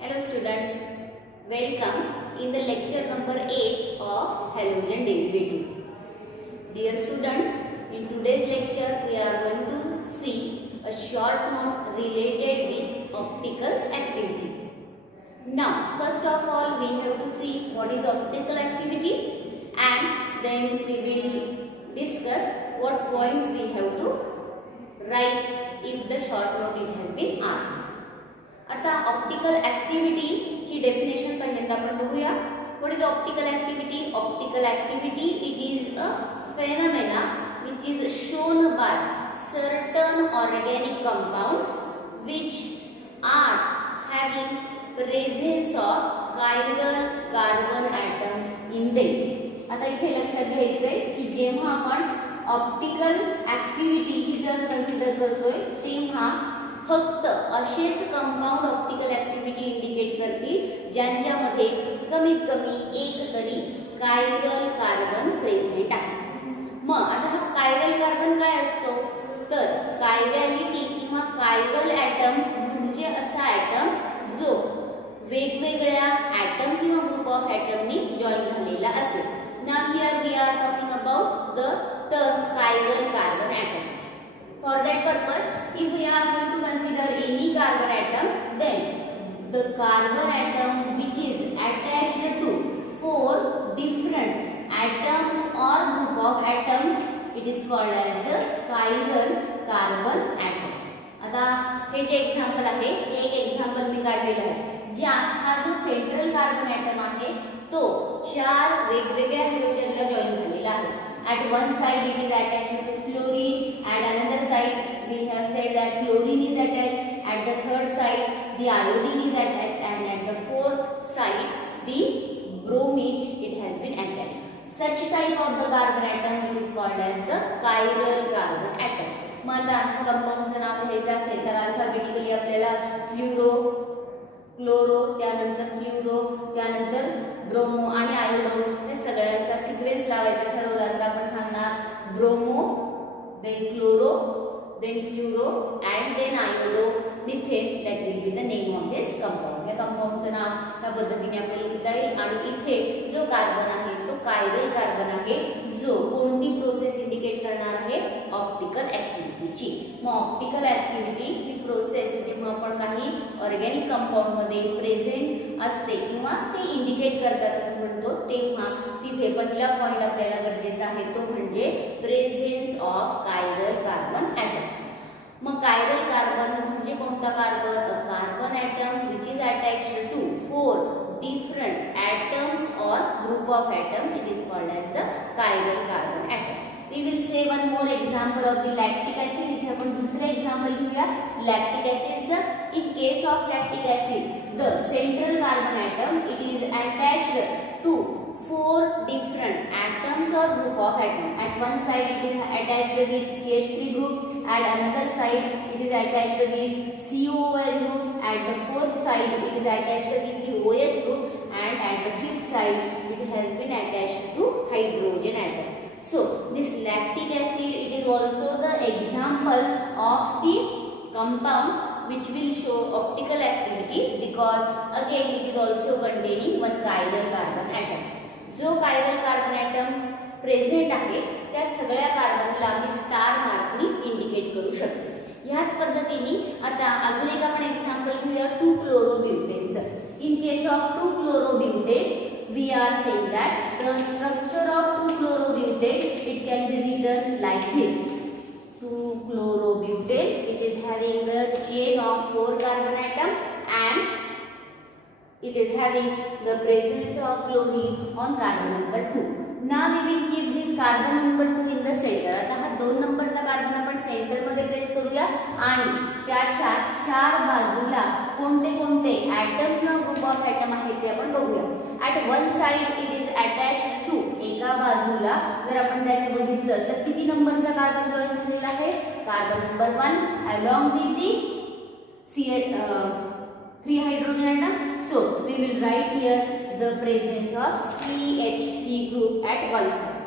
Hello students, welcome in the lecture number 8 of halogen derivatives. Dear students, in today's lecture we are going to see a short note related with optical activity. Now first of all we have to see what is optical activity and then we will discuss what points we have to write if the short note it has been asked. आता optical activity ची डेफिनेशन पहिल्यांदा आपण बघूया. What is optical activity? Optical activity it is a phenomena which is shown by certain organic compounds which are having presence of chiral carbon atom in them. आता इथे लक्षात घ्यायचंय की जेव्हा आपण ऑप्टिकल ऍक्टिव्हिटी ही टर्म कन्सिडर करतोय तेव्हा फक्त असेच कंपाउंड ऑप्टिकल ऍक्टिव्हिटी इंडिकेट करतील ज्यांच्यामध्ये कमीत कमी एक तरी कायरल कार्बन प्रेझेंट आहे. मग आता हा कायरल कार्बन काय असतो तर कायरॅलिटी किंवा कायरल ॲटम म्हणजे असा ॲटम जो वेगवेगळ्या ॲटम किंवा ग्रुप ऑफ ॲटमनी जॉइन झालेला असेल. Now here we are talking about the term chiral carbon atom. For that purpose, if we are going to consider any carbon atom, then the carbon atom which is attached to four different atoms or group of atoms, it is called as the chiral carbon atom. आता हे जे एक्झाम्पल आहे हे एक एक्झाम्पल मी काढलेलं आहे ज्यात हा जो central carbon atom आहे तो चार वेगवेगळ्या हायड्रोजनला जॉइन झालेला आहे. At one side it is attached to fluorine, at another side we have said that chlorine is attached, at the third side the iodine is attached, and at the fourth side the bromine it has been attached. Such type of the carbon atom it is called as the chiral carbon atom. मग आता कंपाऊंडचं नाव घ्यायचं असेल तर alphabetically आपल्याला fluoro, chloro, त्यानंतर fluoro, त्यानंतर bromo आणि iodo हे सगळ्यांचा सिक्वेन्स लावायचा ठरवला तर आपण सांगणार bromo, then chloro, then fluoro and then iodo methane. That will be the name of this compound. या कंपाऊंडचं नाव या पद्धतीने आपल्याला लिहिता येईल. आणि इथे जो कार्बन आहे तो कायरल कार्बन आहे जो कोणती प्रोसेस इंडिकेट करणार आहे ऑप्टिकल ऍक्टिव्हिटीची. मग ऑप्टिकल ऍक्टिव्हिटी ही प्रोसेस जेव्हा आपण काही ऑर्गॅनिक कंपाऊंड मध्ये प्रेझेंट असते किंवा ते इंडिकेट करतात असं म्हणतो तेव्हा तिथे पहिला पॉइंट आपल्याला गरजेचा आहे तो म्हणजे presence of chiral carbon atom. मग कायरल कार्बन म्हणजे कोणता carbon? Carbon atom which is attached to four different atoms or group of atoms, it is called as the chiral carbon atom. We will say one more example of the lactic acid. इथे आपण दुसरे example घेऊया lactic acid चं. In case of lactic acid, the central carbon atom it is attached to four different atoms or group of atom. At one side it is attached with CH3 group, at another side it is attached with COOH group, at the fourth side it is attached with the OH group, and at the fifth side it has been attached to hydrogen atom. So this lactic acid it is also the example of the compound which will show optical activity because again it is also containing one chiral carbon atom. जो chiral carbon atom present आहे त्या सगळ्या कार्बनला मी स्टार मार्कनी इंडिकेट करू शकते. ह्याच पद्धतीने आता अजून एक आपण एक्झाम्पल घेऊया 2-chlorobutanचं. In case of 2-chlorobutate we are saying that the structure of 2-chlorobutate it can be written like this. 2-chlorobutate which is having the chain of 4 carbon atom and it is having the presence of chlorine on carbon number 2. Now we will keep this carbon number 2 in the center. आता हा 2 नंबरचा कार्बन आपण सेंटर मध्ये प्लेस करूया आणि त्याच्या चार बाजूला कोणते कोणते ॲटम किंवा ग्रुप ऑफ ॲटम आहेत ते आपण बघूया. At one side it is attached to, एका बाजूला जर आपण त्याचे बघितलं तर किती नंबरचा कार्बन जॉइन झालेला आहे? Carbon number 1 along with the CH3 hydrogen atom. So we will write here the presence of CH3 group at one side.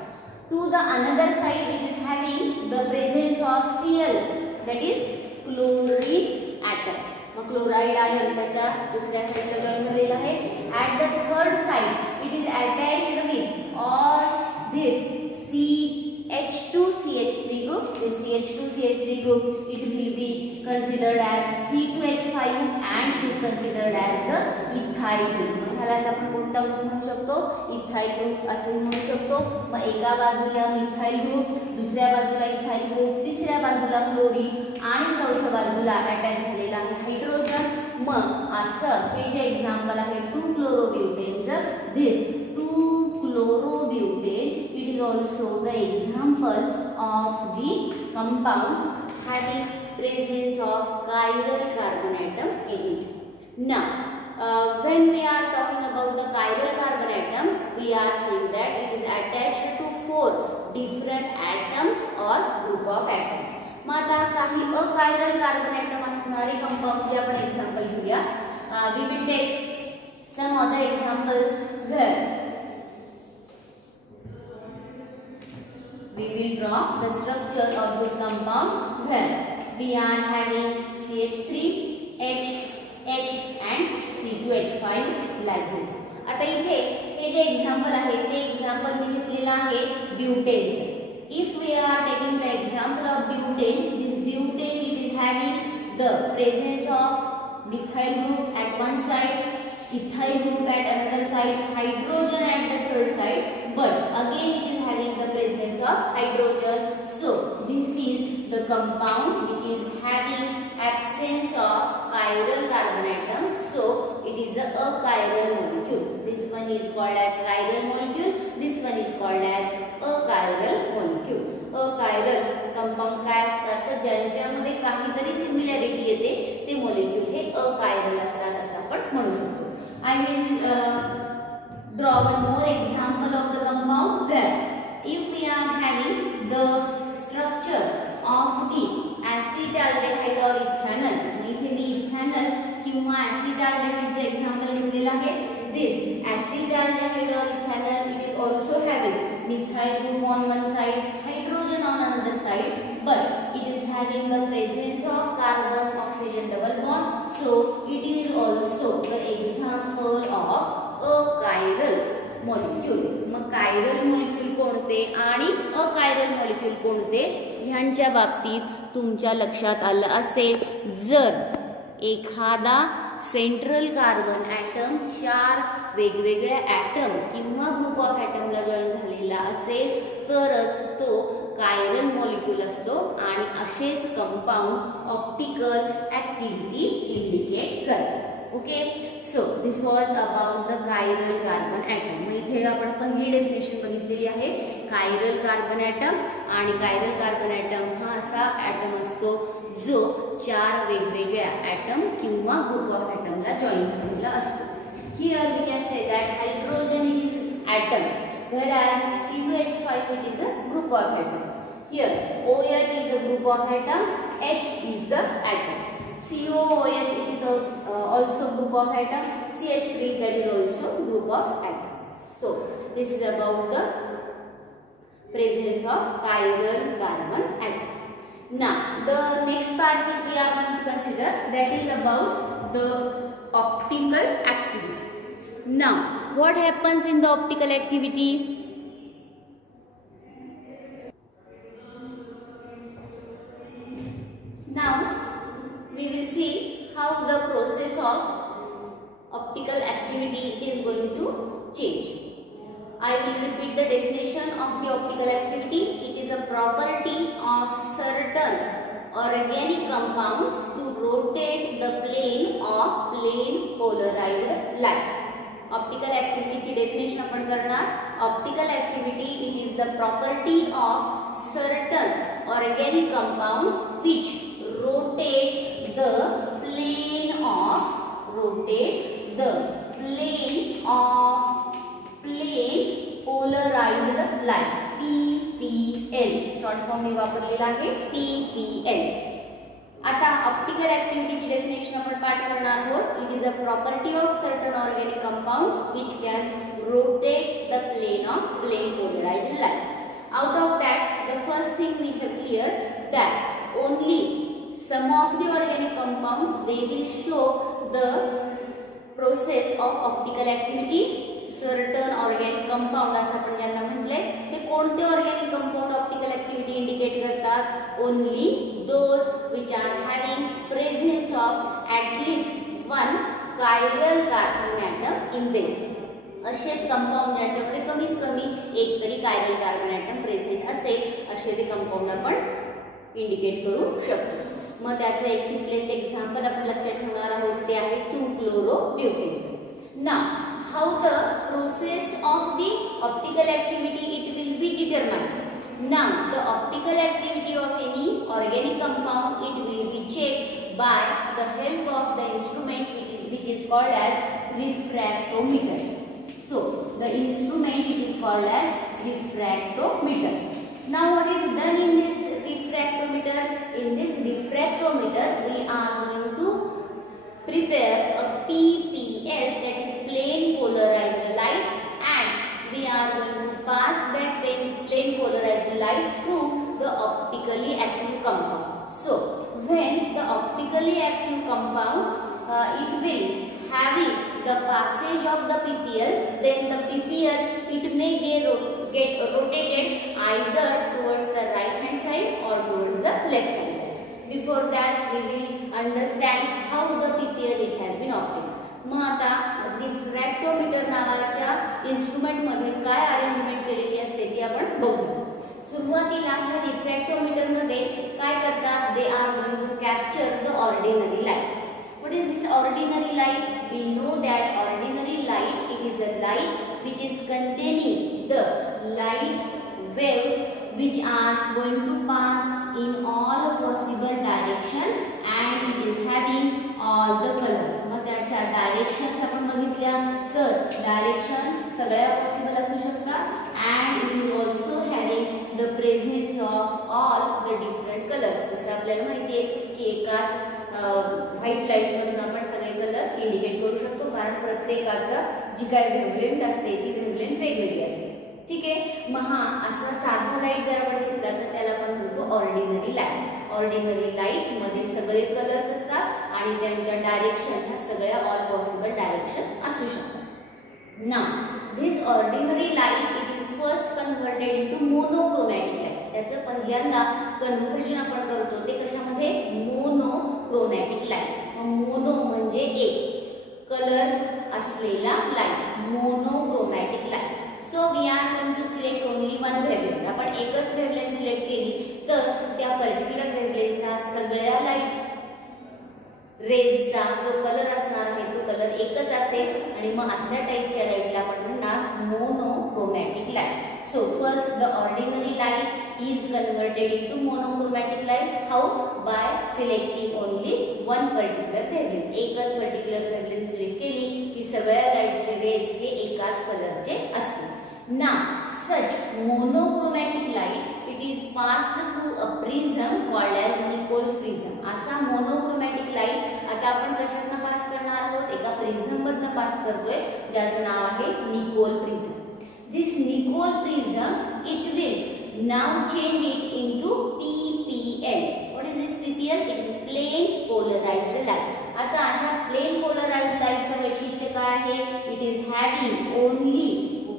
To the another side it is having the presence of Cl, that is chlorine atom. Mug chloride ion त्याच्या दुसऱ्या साइडला जॉईन झालेला आहे. At the third side it is attached with all this CH2CH3 group. This CH2CH3 group, it will be considered as C2H5 and it is considered as the ethyl group. ह्यालाच आपण कोणता ग्रुप म्हणू शकतो? इथाइल ग्रुप असे म्हणू शकतो. मग एका बाजूला मिथाइल ग्रुप, दुसऱ्या बाजूला इथाइल ग्रुप, तिसऱ्या बाजूला क्लोरीन आणि चौथ्या बाजूला अटॅच झालेला आहे हायड्रोजन. मग असं हे जे एक्झाम्पल आहे 2-chlorobutenes, this 2-chlorobutane, it is also the example of the compound having presence of chiral carbon atom in it. Now, when we are talking about the chiral carbon atom, we are saying that it is attached to 4 different atoms or group of atoms. मग आता काही achiral carbon atom असणारे कंपाऊंडचे आपण example घेऊया. We will take some other examples where we will draw the structure of this compound where we are having CH3, H, H and C2H5 like this. आता इथे हे जे एक्झाम्पल आहे ते एक्झाम्पल मी घेतलेला आहे ब्यूटेनचे. If we are taking the example of butane, this butane it is having the presence of methyl group at one side, ethyl group at another side, hydrogen at the third side, but again it is having the presence of hydrogen. So this is the compound which is having absence of chiral carbon atom. So it is a achiral molecule. This one is called as chiral molecule. This one is called as achiral molecule. Achiral compound काय असतात तर ज्यांच्यामध्ये काहीतरी सिमिलॅरिटी येते ते मॉलिक्यूल हे अकायरल असतात असं आपण म्हणू शकतो. I will draw one more example of the compound where if we are having the structure of the acetaldehyde or ethanol. इथे मी इथेनॉल किंवा ऍसिटाल्डेहाइडचे एक्झाम्पल घेतलेलं आहे. This acetaldehyde or ethanol, it is also having methyl group on one side, hydrogen on another side, but it is having the presence of carbon oxygen double bond. So it is also the example of achiral molecule. Mug chiral molecule कोणते आणि achiral molecule कोणते ह्यांच्या बाबतीत तुमच्या लक्षात आलं असेल. जर एखादा सेंट्रल कार्बन ॲटम 4 वेगवेगळ्या ॲटम किंवा ग्रुप ऑफ ॲटमला जॉईन झालेला असेल तरच तो कायरल मॉलिक्यूल असतो आणि असेच कंपाऊंड ऑप्टिकल ॲक्टिव्हिटी इंडिकेट करतात. Okay, so this was about the chiral carbon atom. मग इथे आपण पहिली डेफिनेशन बघितलेली आहे कायरल कार्बन ॲटम. आणि कायरल कार्बन ॲटम हा असा ॲटम असतो जो 4 वेगवेगळ्या ॲटम किंवा ग्रुप ऑफ ॲटमला जॉईन झालेला असतो. Here we can say that hydrogen it is atom whereas C2H5 it is a group of atom. Here OH is a group of atom, H is the atom. COOH it is also group of atom, CH3 that is also group of atom. So this is about the presence of chiral carbon atom. Now the next part which we are going to consider that is about the optical activity. Now what happens in the optical activity? Now we will see how the process of optical activity is going to change. I will repeat the definition of the optical activity. It is a property of certain organic compounds to rotate the plane of plane polarized light. Optical ॲक्टिव्हिटीची definition आपण करणार. Optical activity it is the property of certain organic compounds which rotate the plane of plane polarised light, PPL short form मी वापरलेला आहे PPL. आता ऑप्टिकल ॲक्टिव्हिटीची definition आपण पाठ करणार आहोत. It is a property of certain organic compounds which can rotate the plane of plane polarised light. Out of that, the first thing we have clear that only some of the organic compounds, they will show the process of optical activity. Certain organic compound असं आपण ज्यांना म्हटलंय ते कोणते organic compound optical activity indicate करतात? Only those which are having presence of at least one chiral carbon atom in them. असेच कंपाऊंड ज्याच्यामध्ये कमीत कमी एक तरी कायरल कार्बन ॲटम प्रेझेंट असेल असे ते कंपाऊंड आपण इंडिकेट करू शकतो. मग त्याचं एक सिम्पलेस्ट एक्झाम्पल आपण लक्षात ठेवणार आहोत ते आहे 2-chloro-butanol. Now how the process of the optical activity it will be determined. Now the optical activity of any organic compound it will be checked by the help of the instrument which is called as refractometer. So the instrument it is called as refractometer. Now what is done in this refractometer? In this refractometer we are going to prepare a PPL, that is plane polarized light, and we are going to pass that plane polarized light through the optically active compound. So when the optically active compound it will having the passage of the PPL, then the PPL it may get rotated either towards the right hand side or towards the left hand side. Before that we will understand how the PPL it has been obtained. मग आता रिफ्रॅक्टोमीटर नावाच्या इन्स्ट्रुमेंट मध्ये काय अरेंजमेंट केलेली असते ती आपण बघू. सुरुवातीला ह्या रिफ्रॅक्टोमीटर मध्ये काय करतात? They are going to capture the ordinary light. What is this ordinary light? We know that ordinary light it is a light which is containing the light waves which are going to pass in all possible direction and it is having all the colors. मग त्याच्या डायरेक्शन्स आपण बघितल्या तर डायरेक्शन सगळ्या पॉसिबल असू शकतात and it is also having the presence of all the different colors. जसं आपल्याला माहिती आहे की एकाच व्हाईट लाईट मधून आपण सगळे कलर इंडिकेट करू शकतो कारण प्रत्येकाचं जी काय वेव्हलेंथ असते ती वेव्हलेंथ वेगवेगळी असते. ठीक आहे. मग हा असा साधा लाईट जर आपण घेतला तर त्याला आपण म्हणतो ऑर्डिनरी लाईट. ऑर्डिनरी लाईट मध्ये सगळे कलर्स असतात आणि त्यांच्या डायरेक्शन ह्या सगळ्या ऑल पॉसिबल डायरेक्शन असू शकतात. Now this ordinary light it is first converted into monochromatic light. त्याचं पहिल्यांदा कन्व्हर्जन आपण करतो ते कशामध्ये? Monochromatic light. मोनो म्हणजे एक कलर असलेला light, monochromatic light. So we are going to select only one wavelength. आपण एकच वेवलेंथ सिलेक्ट केली तर त्या पर्टिक्युलर वेवलेंथला सगळ्या लाईट रेजचा जो कलर असणार आहे तो कलर एकच असेल आणि मग अशा टाइपच्या लाईटला आपण म्हणणार monochromatic light. So first the ordinary light is converted into monochromatic light. How? By selecting only one particular wavelength. एकच particular wavelength select केली की सगळ्या लाईटचे रेज हे एकाच कलरचे असतील. Now such monochromatic light it is passed through a prism called as Nichols prism. असा monochromatic light आता आपण कशातनं पास करणार आहोत? एका प्रिझम मधनं पास करतोय ज्याचं नाव आहे Nicol prism. This Nichols prism it will now change it into PPL. What is this PPL? It is plane polarized light. आता ह्या plane polarized light चं वैशिष्ट्य काय आहे? It is having only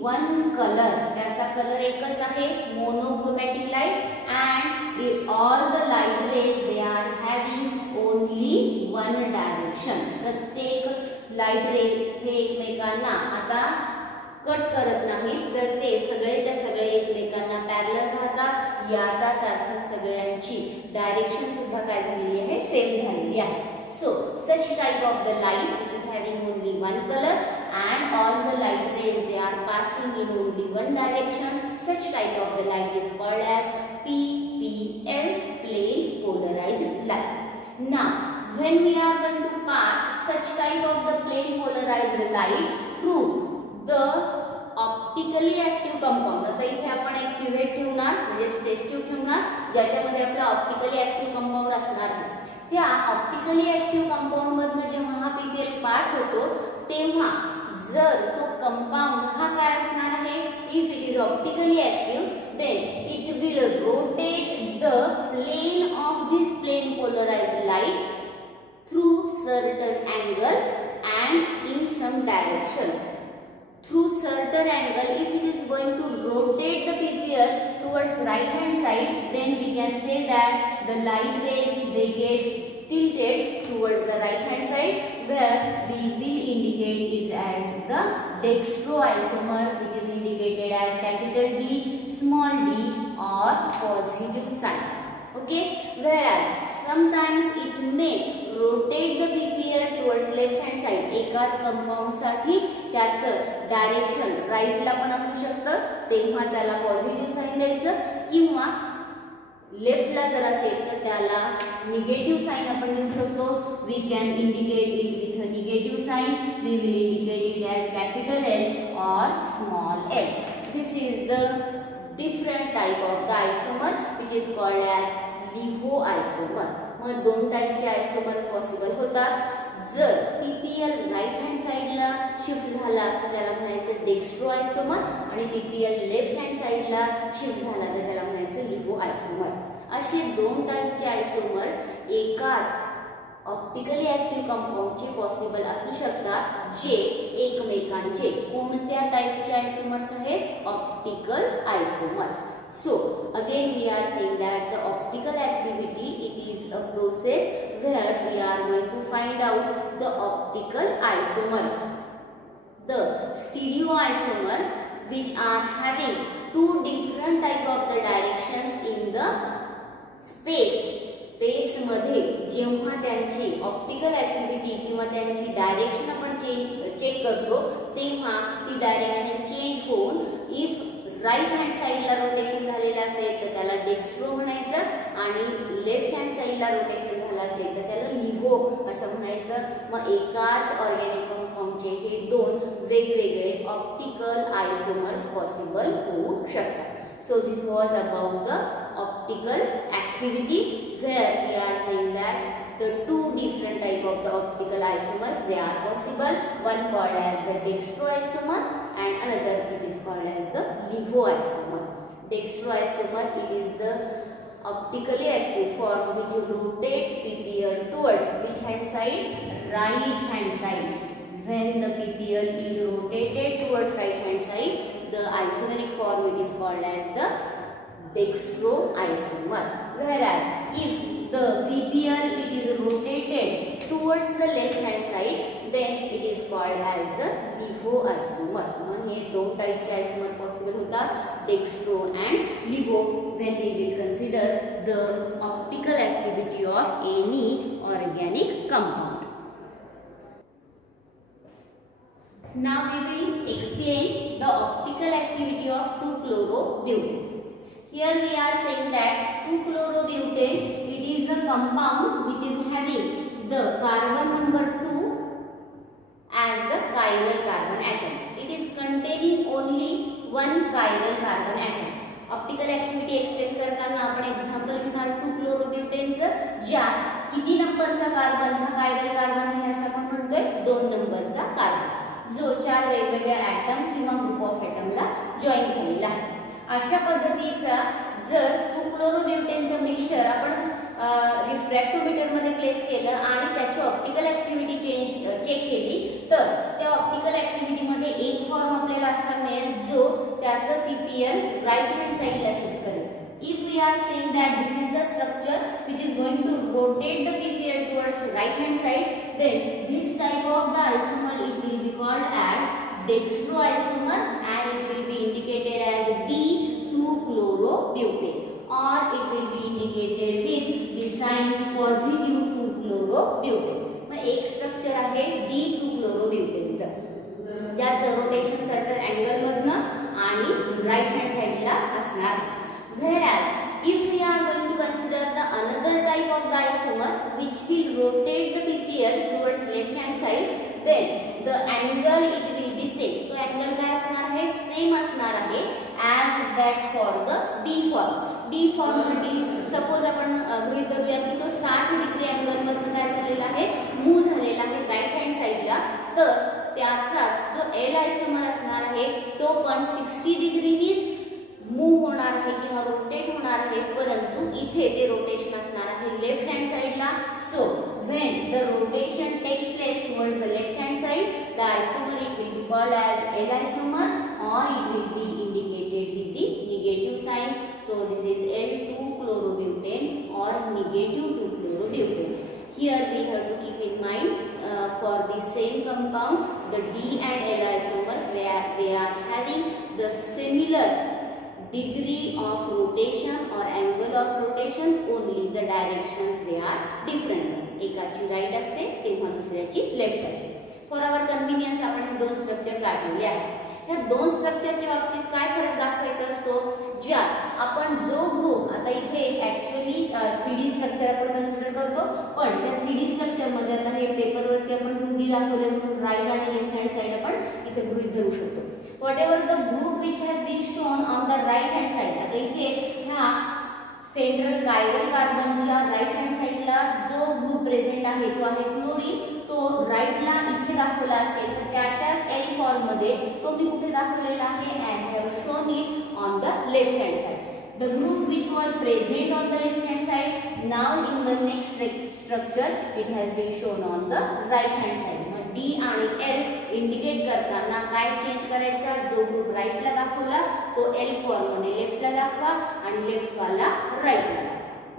one color. त्याचा कलर एकच आहे, monochromatic light, and all the light rays they are having only one direction. प्रत्येक लाईट रे हे एकमेकांना आता कट करत नाही तर ते सगळेच्या सगळे एकमेकांना पॅरलल राहतात. याचाच अर्थ सगळ्यांची डायरेक्शन सुद्धा काय झालेली आहे? सेम झालेली आहे. So such type of the light which is having only one color and all the light rays they are passing in only one direction, such type of the light is called as PPL, plane polarized light. Now when we are going to pass such type of the plane polarized light through the optically active compound. आता इथे आपण एक पिव्हेट ठेवणार म्हणजे test tube ठेवणार ज्याच्यामध्ये आपला ऑप्टिकली ऍक्टिव्ह कंपाऊंड असणार आहे. त्या ऑप्टिकली ऍक्टिव्ह कंपाऊंड मधनं जेव्हा हा पीपीएल पास होतो तेव्हा जर तो कंपाऊंड हा काय असणार आहे? If it is optically active then it will rotate the plane of this plane polarized certain angle and in some direction. Through certain angle, if it is going to rotate the PPL towards right hand side, then we can say that the light rays, they get tilted towards the right hand side, where we will indicate it as the dextroisomer, which is indicated as capital D, small d, or positive sign. Okay, whereas sometimes it may rotate the PPL towards left hand side. एकाच कंपाउंड साठी त्याचं डायरेक्शन राईटला पण असू शकतं, तेव्हा त्याला positive sign द्यायचं, किंवा लेफ्टला जर असेल तर त्याला निगेटिव्ह साइन आपण देऊ शकतो. We can indicate it with a negative sign. We will indicate it as capital L or small l. This is the different type of the isomer which is called as LIGO isomer. मग दोन टाइपचे आयसोमर्स पॉसिबल होतात. जर PPL right hand साइडला शिफ्ट झाला तर त्याला म्हणायचं डेक्स्ट्रो आयसोमर, आणि PPL लेफ्ट हँड साइडला शिफ्ट झाला तर त्याला म्हणायचं लिगो आयसोमर. असे दोन टाइपचे आयसोमर्स एकाच ऑप्टिकली ऍक्टिव्ह कंपाउंडचे पॉसिबल असू शकतात, जे एकमेकांचे कोणत्या टाइपचे आयसोमर्स आहेत? ऑप्टिकल आयसोमर्स. So again we are saying that the optical activity, it is a process where we are going to find out the optical isomers. The stereoisomers, which are having two different type of the directions in the space. Space मध्ये जेव्हा त्यांची optical activity किंवा त्यांची डायरेक्शन आपण चेक करतो, तेव्हा ती direction change होऊन इफ राइट हँड साइडला रोटेशन झालेलं असेल तर त्याला डेक्स्ट्रो म्हणायचं, आणि लेफ्ट हँड साइडला रोटेशन झालं असेल तर त्याला लिगो असं म्हणायचं. मग एकाच ऑर्गॅनिक कंपाउंडचे हे दोन वेगवेगळे ऑप्टिकल आयसोमर्स पॉसिबल होऊ शकतात. So this was about the optical activity, where we are saying that the two different type of the optical isomers, they are possible. One called as the dextroisomer and another which is called as the LIGO-isomer. Dextroisomer, it is the optically active form which rotates PPL towards which hand side? Right hand side. When the PPL is rotated towards right hand side, the isomeric form it is called as the dextroisomer. Whereas if the PPL it is rotated towards the left hand side, then it is called as the LIGO-isomer. हे दोन टाइपचे आयसोमर पॉसिबल होतात, dextro and LIGO, when we will consider the optical activity of any organic compound. Now we will explain the optical activity of 2-chlorobutane. Here we are saying that 2-chlorobutane, it is a compound which is having the carbon number 2 as the chiral carbon atom. It is containing only one chiral carbon atom. Optical activity explain करताना आपण एक्झाम्पल घेणार 2-chlorobutaneचं, ज्यात किती नंबरचा कार्बन हा chiral carbon आहे असं आपण म्हणतोय? 2 नंबरचा कार्बन, जो 4 वेगवेगळ्या ॲटम किंवा ग्रुप ऑफ ॲटमला जॉईन झालेला आहे. अशा पद्धतीचा जर 2-chlorobutaneचं मिक्सचर आपण रिफ्रॅक्टोमीटर मध्ये प्लेस केलं आणि त्याची ऑप्टिकल ऍक्टिव्हिटी चेक केली, तर त्या ऑप्टिकल ऍक्टिव्हिटी मध्ये एक फॉर्म आपल्याला असा मिळेल जो त्याचं PPL राइट हँड साइडला शिफ्ट करेल. If we are saying that this is the structure which is going to rotate the PPL towards right hand side, then this type of the isomer it will be called as dextroisomer, and it will be indicated as D2-chlorobutane, or it will be indicated with the sign positive 2-chlorobutane. मग एक स्ट्रक्चर आहे D2-chlorobutaneचं, ज्याचं rotation certain angle मधनं आणि right hand साइडला असणार. Whereas if we are going to consider the another type of the isomer which will rotate the PPL towards left hand side, then the angle it will be same. तो angle काय असणार आहे? सेम असणार आहे as that for the D form. D form साठी सपोज आपण गृहीत धरूया की तो 60 डिग्री अँगल मधनं काय झालेला आहे? मूव झालेला आहे राइट हँड साइडला. तर त्याचाच जो L आयसोमर असणार आहे तो पण 60 डिग्रीनीच मूव होणार आहे किंवा रोटेट होणार आहे, परंतु इथे ते रोटेशन असणार आहे लेफ्ट हँड साइडला. सो when the rotation takes place towards the left hand side, the isomer it will be called as L isomer, or it will be indicated with the negative sign. So this is L2-chlorobutane or negative 2-chlorobutane. Here we have to keep in mind for the same compound, the D and L isomers, they are having the similar degree of rotation or angle of rotation, only the directions they are different. एकाची राईट असते तेव्हा दुसऱ्याची लेफ्ट असते. For our convenience आपण हे दोन स्ट्रक्चर काढलेले आहेत. या दोन स्ट्रक्चरच्या बाबतीत काय फरक दाखवायचा असतो, ज्या आपण जो ग्रुप आता इथे ऍक्च्युअली 3D स्ट्रक्चर आपण कन्सिडर करतो, पण त्या 3D स्ट्रक्चर मध्ये आता हे पेपरवरती आपण 2D दाखवले म्हणून राईट आणि लेफ्ट हँड साइड आपण इथे गृहीत धरू शकतो. Whatever the group which has been shown on the right hand side, आता इथे ह्या सेंट्रल कायरल कार्बनच्या राइट हँड साइडला जो ग्रुप प्रेझेंट आहे तो आहे क्लोरीन. तो राइटला इथे दाखवला असेल तर त्याच्याच एल फॉर्म मध्ये तो मी कुठे दाखवलेला आहे, and have shown it on the left hand side. The group which was present on the left hand side, now in the next structure it has been shown on the right hand side. D आणि L indicate करताना काय चेंज करायचा, जो ग्रुप राइटला दाखवला तो L form मध्ये लेफ्टला दाखवा आणि लेफ्ट वाला राइटला.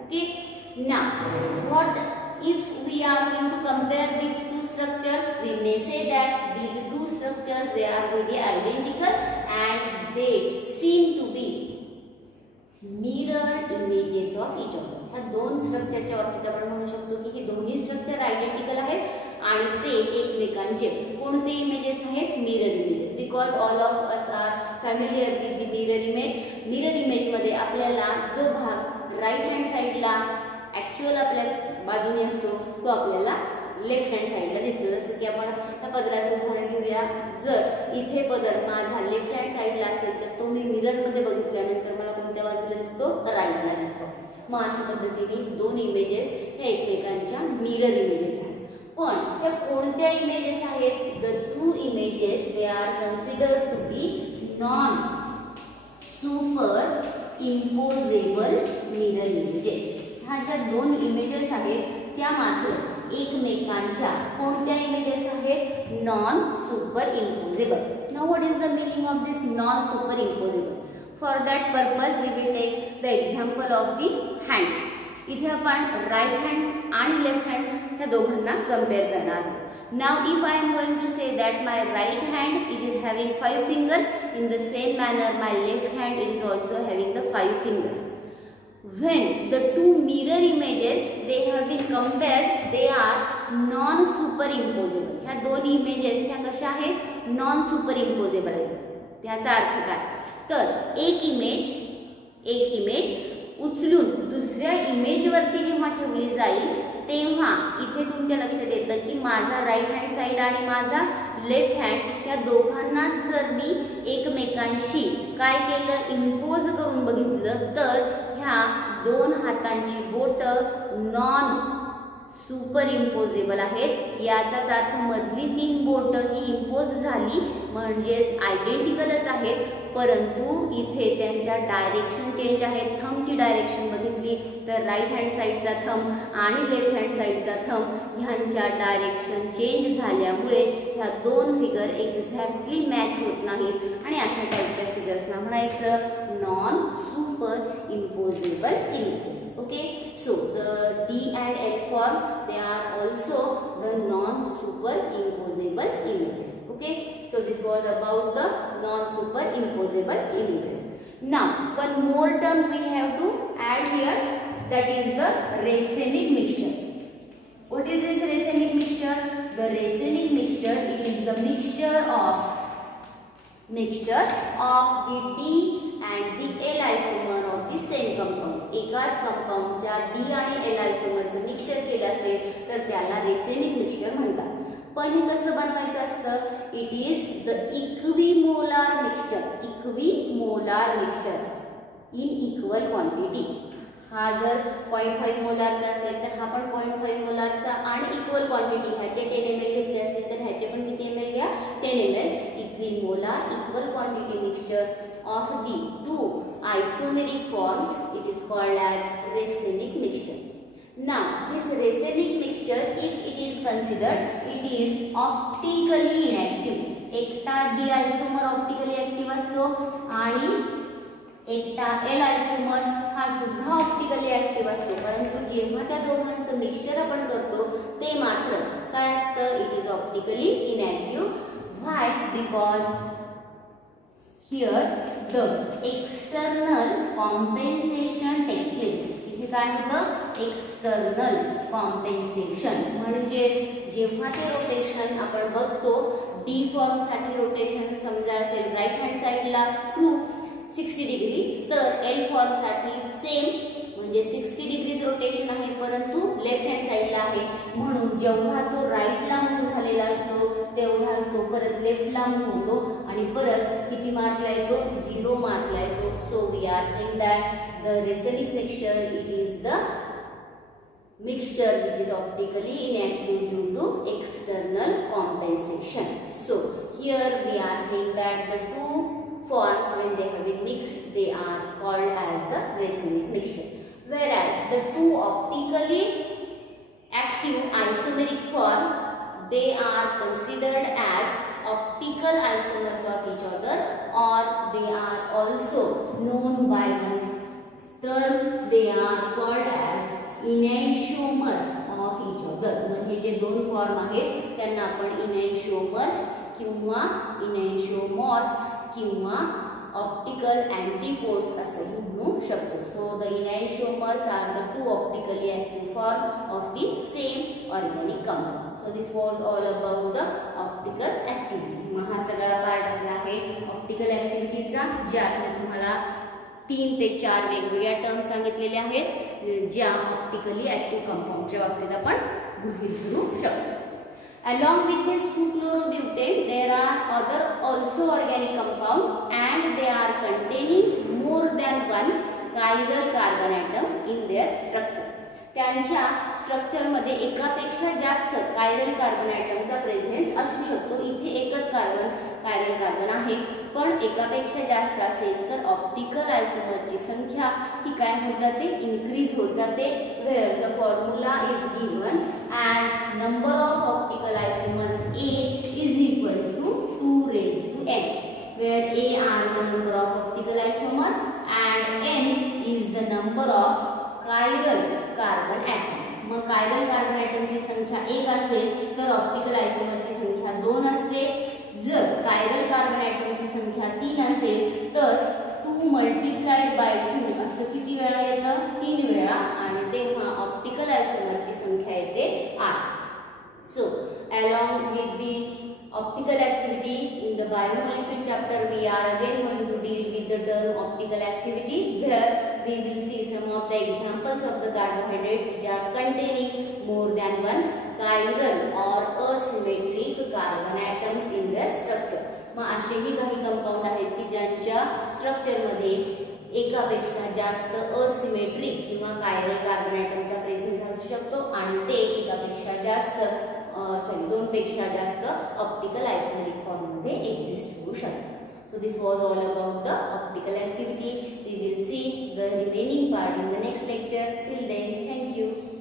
Okay, now what if we are going to compare these two structures, we may say that these two structures they are very identical and they seem to be mirror images of each other. ह्या दोन स्ट्रक्चरच्या बाबतीत आपण म्हणू शकतो की हे दोन्ही structure identical आहेत आणि ते एकमेकांचे कोणते इमेजेस आहेत, mirror images. Because all of us are familiar with the mirror image. Mirror image मध्ये आपल्याला जो भाग राइट हँड साइडला ऍक्च्युअल आपल्या बाजूने असतो तो आपल्याला लेफ्ट हँड साइडला दिसतो. जसं की आपण त्या पदराचं उदाहरण घेऊया. जर इथे पदर माझा लेफ्ट हँड साइडला असेल तर तो मी मिरर मध्ये बघितल्यानंतर मला कोणत्या बाजूला दिसतो, राइटला दिसतो. मग अशा पद्धतीने दोन इमेजेस हे एकमेकांच्या मिरर इमेजेस आहेत. पण त्या कोणत्या इमेजेस आहेत, the two images they are considered to be non superimposable mirror images. ह्या ज्या दोन इमेजेस आहेत त्या मात्र एकमेकांच्या कोणत्या इमेजेस आहेत, non superimposable. Now what is the meaning of this non superimposable? For that purpose we will take the example of the hands. इथे आपण राइट हँड आणि लेफ्ट हँड ह्या दोघांना कंपेअर करणार आहोत. Now if I am going to say that my right hand it is having 5 fingers, in the same manner my left hand it is also having the 5 fingers. When the two mirror images they have been compared, they are non superimposable. ह्या दोन इमेजेस ह्या कशा आहेत, non superimposable आहेत. त्याचा अर्थ काय, तर एक इमेज उचलून दुसऱ्या इमेज वरती जेव्हा ठेवली जाईल तेव्हा इथे तुमच्या लक्षात येतं की माझा राइट हँड साइड आणि माझा लेफ्ट हँड या दोघांना जर मी एकमेकांशी काय केलं, इम्पोज करून बघितलं तर ह्या दोन हातांची बोट नॉन सुपर इम्पोजेबल आहेत. याचाच अर्थ मधली 3 बोट ही इम्पोज झाली म्हणजेच आयडेंटिकलच आहेत, परंतु इथे त्यांच्या डायरेक्शन चेंज आहेत. थंबची डायरेक्शन बघितली तर राइट हँड साइडचा थंब आणि लेफ्ट हँड साइडचा थंब ह्यांच्या डायरेक्शन चेंज झाल्यामुळे ह्या दोन फिगर एक्झॅक्टली मॅच होत नाहीत आणि अशा टाईपच्या फिगर्सना म्हणायचं non super imposable images. Okay, so the D and L form they are also the non superimposable images. Okay, so this was about the non superimposable images. Now one more term we have to add here, that is the racemic mixture. What is this racemic mixture? The racemic mixture it is the mixture of the D and the L isomer of the same compound. एकाच कंपाऊंडच्या D आणि L आयसोमरचं मिक्सचर केलं असेल तर त्याला racemic mixture म्हणतात. पण हे कसं बनवायचं असतं, it is the equimolar mixture in equal quantity. हा जर 0.5 मोलारचा असेल तर हा पण 0.5 मोलारचा आणि इक्वल क्वांटिटी ह्याचे 10 ml घेतले असतील तर ह्याचे पण किती ml घ्या, 10 ml. Equimolar equal quantity mixture of the two isomeric forms it is called as racemic mixture. Now this racemic mixture mixture if it is considered it is optically inactive. एकटा D आयसोमर ऑप्टिकली ऍक्टिव्ह असतो आणि एकटा L आयसोमर हा सुद्धा optically active असतो, परंतु जेव्हा त्या दोघांचं मिक्सचर आपण करतो ते मात्र काय असतं, it is optically inactive. Why? Because here the external compensation takes place. इथे काय होतं, एक्सटर्नल कॉम्पेन्सेशन, म्हणजे जेव्हा ते रोटेशन आपण बघतो डी फॉर्म साठी रोटेशन समजा असेल राईट हँड साइडला थ्रू 60 डिग्री, तर एल फॉर्म साठी सेम म्हणजे 60 डिग्रीज रोटेशन आहे, परंतु लेफ्ट हँड साइडला आहे, म्हणून जेव्हा तो राईटला मूव्ह झालेला असतो तेवढाच तो परत लेफ्टला मूव्ह होतो आणि परत किती मार्कला येतो, 0 मार्कला येतो. So we are saying that the racemic mixture it is the mixture which is optically inactive due to external compensation. So here we are saying that the two forms when they have been mixed they are called as the racemic mixture, whereas the two optically active isomeric form they are considered as optical isomers of each other, or they are also known by one term, they are called as enantiomers of each other. मग हे जे दोन फॉर्म आहेत त्यांना आपण enantiomers किंवा enantiomers किंवा ऑप्टिकल अँटीपोड्स असंही म्हणू शकतो. So the enantiomers are the two optically active form of the same organic compound. So this was all about the optical activity. मग हा सगळा पार्ट आपला आहे ऑप्टिकल ऍक्टिव्हिटीचा, ज्यात मी तुम्हाला 3 ते 4 वेगवेगळ्या टर्म सांगितलेले आहेत ज्या ऑप्टिकली ऍक्टिव्ह कंपाऊंडच्या बाबतीत आपण गृहीत धरू शकतो. Along with this 2-chlorobutane, there are other also organic compound and they are containing more than one chiral carbon atom in their structure. त्यांच्या स्ट्रक्चर मध्ये एकापेक्षा जास्त कायरल कार्बन ॲटमचा प्रेझेन्स असू शकतो. इथे एकच कायरल कार्बन आहे, पण एकापेक्षा जास्त असेल तर ऑप्टिकल आयसोमरची संख्या ही काय होत जाते, इन्क्रीज होत जाते. Where the formula is given as number of optical isomers A is equal to 2 raised to n, where A are the number of optical isomers and n is the number of chiral carbon atom. मग chiral carbon ॲटमची संख्या 1 असेल तर ऑप्टिकल आयसोमरची संख्या 2 असते. जर chiral carbon ॲटमची संख्या 3 असेल तर 2 मल्टिप्लाइड बाय 2 असं किती वेळा येतं, 3 वेळा, आणि तेव्हा ऑप्टिकल आयसोमरची संख्या येते 8. So along with the optical activity in the biomolecule chapter we are again going to deal with the term optical activity, where we will see some of the examples of the carbohydrates which are containing more than one chiral or asymmetric carbon atoms in their structure. मग असेही काही कंपाऊंड आहेत की ज्यांच्या स्ट्रक्चर मध्ये एकापेक्षा जास्त असिमेट्रिक किंवा chiral carbon ॲटमचा प्रेझेन्स असू शकतो आणि ते एकापेक्षा जास्त दोन पेक्षा जास्त ऑप्टिकल आयसोमेरिक फॉर्म मध्ये एक्झिस्ट होऊ शकतात. So this was all about the optical activity. We will see the remaining part in the next lecture. Till then, thank you.